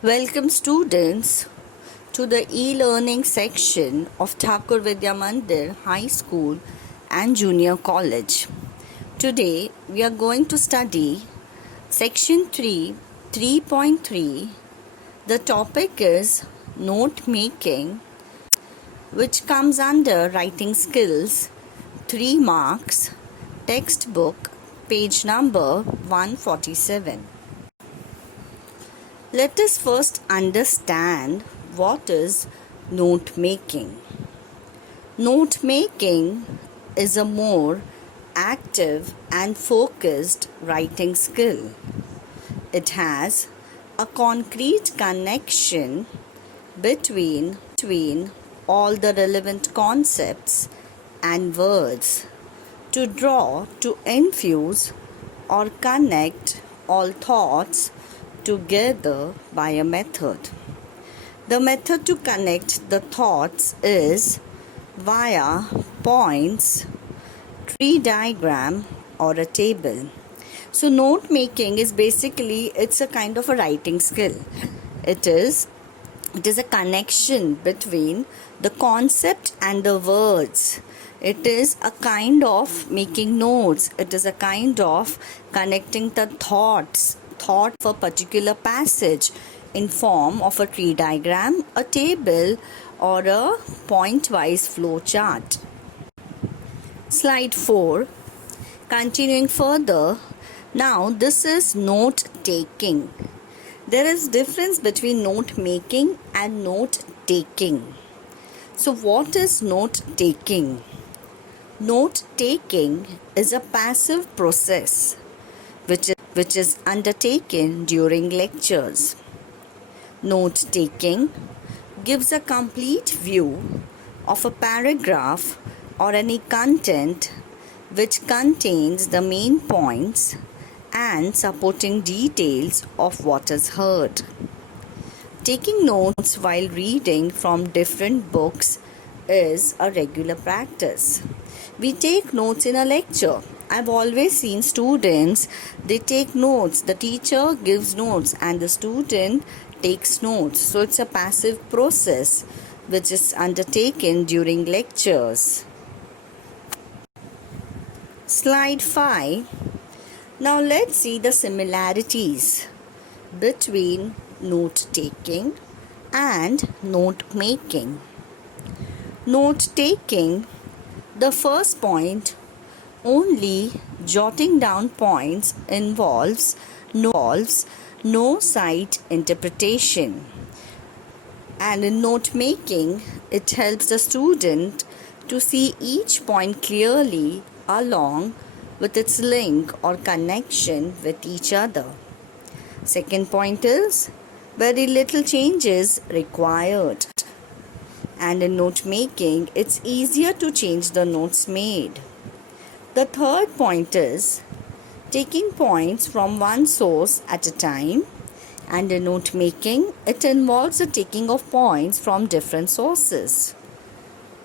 Welcome students to the e-learning section of Thakur Vidya Mandir High School and Junior College. Today we are going to study section 3 3.3. The topic is note making, which comes under writing skills, 3 marks, textbook, page number 147. Let us first understand what is note making. Note making is a more active and focused writing skill. It has a concrete connection between all the relevant concepts and words to draw, to infuse, or connect all thoughts together by a method. The method to connect the thoughts is via points, tree diagram, or a table. So note making is basically, it's a kind of a writing skill. It is a connection between the concept and the words. It is a kind of making notes. It is a kind of connecting the thought of a particular passage in form of a tree diagram, a table, or a point-wise flow chart. Slide 4. Continuing further, now this is note taking. There is difference between note making and note taking. So what is note taking? Note taking is a passive process which is undertaken during lectures. Note taking gives a complete view of a paragraph or any content which contains the main points and supporting details of what is heard. Taking notes while reading from different books is a regular practice. We take notes in a lecture. I've always seen students, they take notes, the teacher gives notes and the student takes notes. So it's a passive process which is undertaken during lectures. Slide 5. Now let's see the similarities between note taking and note making. Note taking, the first point, only jotting down points involves no sight interpretation. And in note making, it helps the student to see each point clearly along with its link or connection with each other. Second point is very little changes required. And in note making, it's easier to change the notes made. The third point is taking points from one source at a time, and in note making, it involves the taking of points from different sources.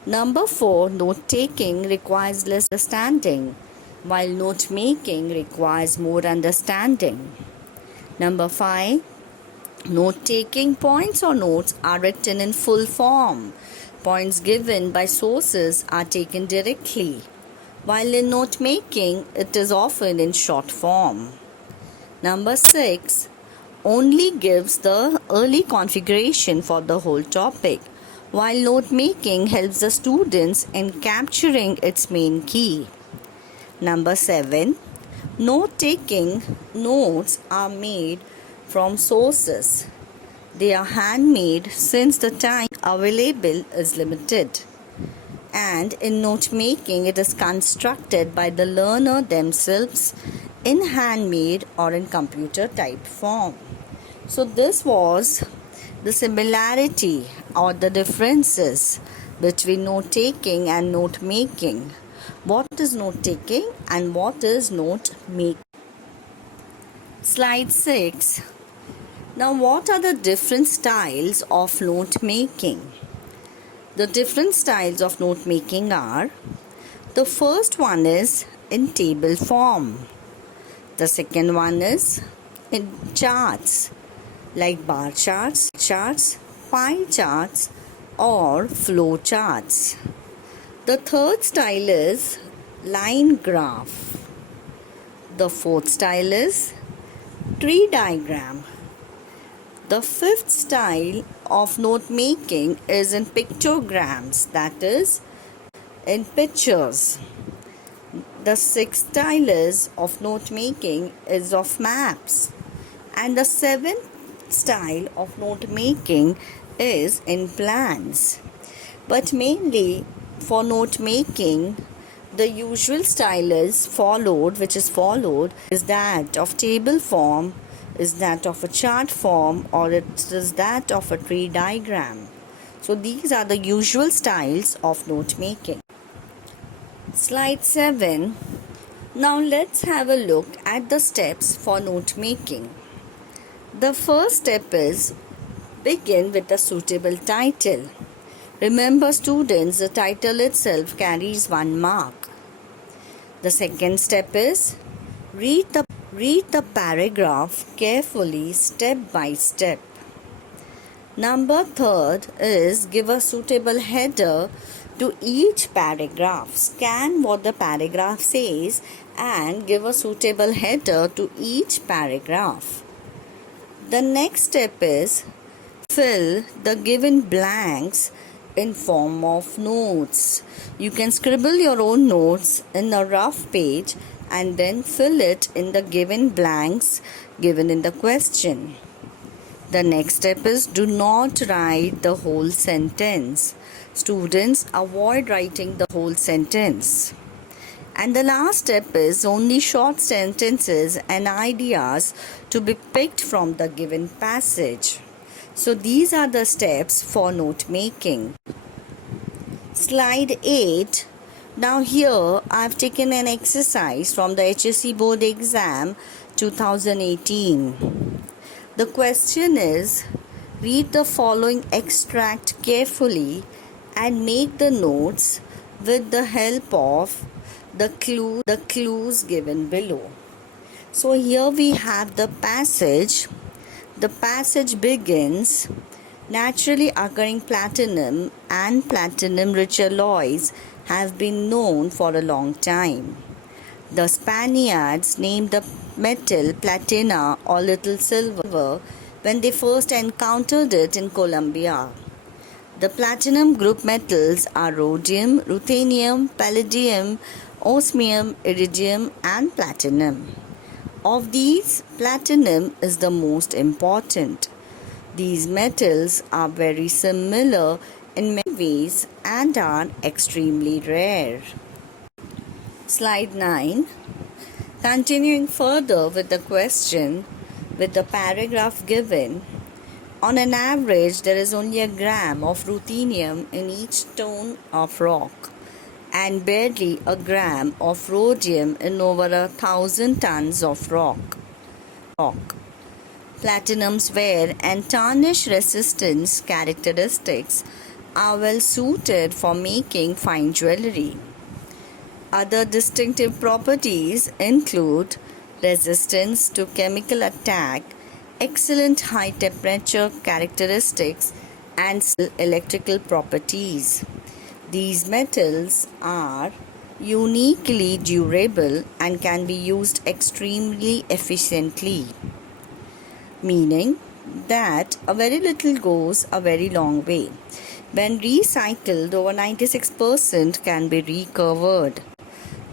Number 4, note taking requires less understanding, while note making requires more understanding. Number 5, note taking points or notes are written in full form. Points given by sources are taken directly, while in note making, it is often in short form. Number 6 only gives the early configuration for the whole topic, while note making helps the students in capturing its main key. Number 7, note taking notes are made from sources. They are handmade since the time available is limited. And in note making, it is constructed by the learner themselves in handmade or in computer typed form. So this was the similarity or the differences between note taking and note making. What is note taking and what is note making? Slide 6. Now what are the different styles of note making? The different styles of note making are, the first one is in table form. The second one is in charts. like bar charts, pie charts, or flow charts. The third style is line graph. The fourth style is tree diagram. The fifth style of note making is in pictograms, that is, in pictures. The sixth style of note making is of maps. And the seventh style of note making is in plans. But mainly for note making, the usual style is that of table form, is that of a chart form, or it is that of a tree diagram. So these are the usual styles of note making. Slide 7. Now let's have a look at the steps for note making. The first step is begin with a suitable title. Remember students, the title itself carries 1 mark. The second step is read the paragraph carefully step by step. Number third is give a suitable header to each paragraph. Scan what the paragraph says and give a suitable header to each paragraph. The next step is fill the given blanks in form of notes. You can scribble your own notes in a rough page and then fill it in the given blanks given in the question. The next step is do not write the whole sentence. Students, avoid writing the whole sentence. And the last step is only short sentences and ideas to be picked from the given passage. So these are the steps for note making. Slide 8. Now here I have taken an exercise from the HSC board exam 2018. The question is read the following extract carefully and make the notes with the help of the clues given below. So here we have the passage. The passage begins, naturally occurring platinum and platinum-rich alloys have been known for a long time. The Spaniards named the metal platina or little silver when they first encountered it in Colombia. The platinum group metals are rhodium, ruthenium, palladium, osmium, iridium, and platinum. Of these, platinum is the most important. These metals are very similar in many ways and are extremely rare. Slide 9. Continuing further with the question with the paragraph given, on an average there is only a gram of ruthenium in each ton of rock and barely a gram of rhodium in over 1,000 tons of rock. Platinum's wear and tarnish resistance characteristics are well suited for making fine jewelry. Other distinctive properties include resistance to chemical attack, excellent high temperature characteristics, and electrical properties. These metals are uniquely durable and can be used extremely efficiently, meaning that a very little goes a very long way. When recycled, over 96% can be recovered.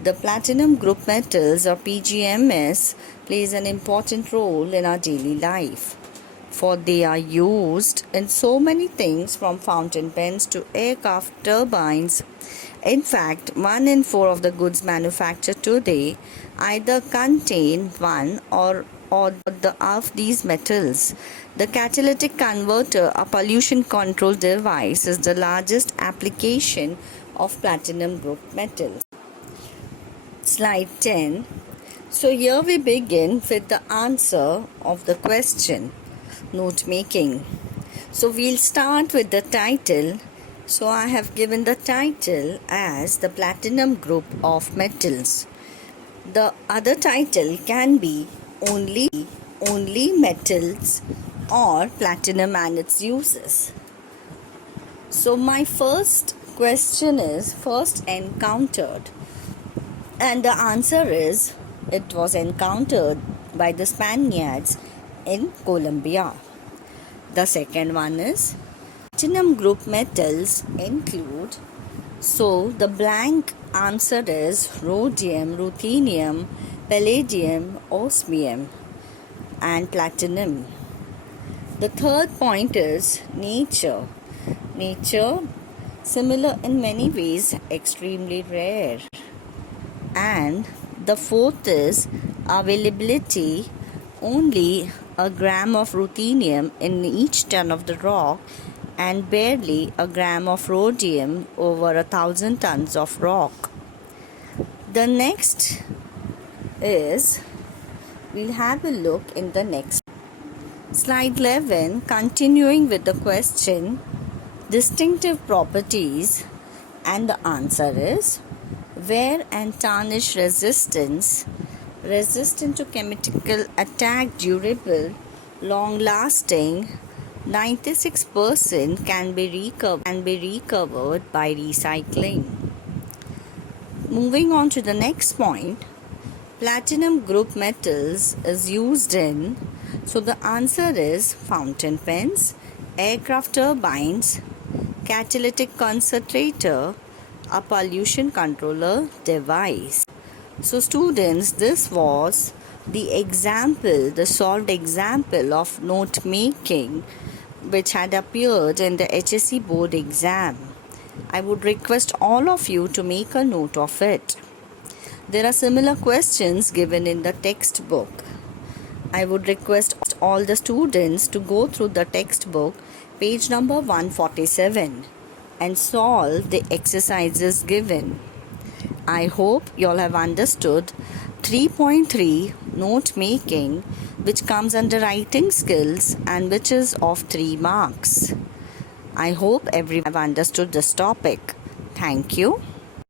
The platinum group metals or PGMs plays an important role in our daily life, for they are used in so many things from fountain pens to aircraft turbines. In fact, 1 in 4 of the goods manufactured today either contain one or the of these metals. The catalytic converter, a pollution control device, is the largest application of platinum group metals. Slide 10. So here we begin with the answer of the question, note making. So we'll start with the title. So I have given the title as the platinum group of metals. The other title can be only metals or platinum and its uses. So my first question is first encountered, and the answer is it was encountered by the Spaniards in Colombia. The second one is platinum group metals include, so the blank answer is rhodium, ruthenium, palladium, osmium and platinum. The third point is nature. Nature, similar in many ways, extremely rare. And the fourth is availability, only a gram of ruthenium in each ton of the rock and barely a gram of rhodium over 1,000 tons of rock. The next is, we'll have a look in the next slide 11, continuing with the question distinctive properties, and the answer is wear and tarnish resistance, resistant to chemical attack, durable, long lasting, 96% can be recovered by recycling. Moving on to the next point, platinum group metals is used in, so the answer is fountain pens, aircraft turbines, catalytic concentrator, a pollution controller device. So students, this was the example, the solved example of note making which had appeared in the HSC board exam. I would request all of you to make a note of it. There are similar questions given in the textbook. I would request all the students to go through the textbook, page number 147, and solve the exercises given. I hope you all have understood 3.3 note making, which comes under writing skills and which is of 3 marks. I hope everyone have understood this topic. Thank you.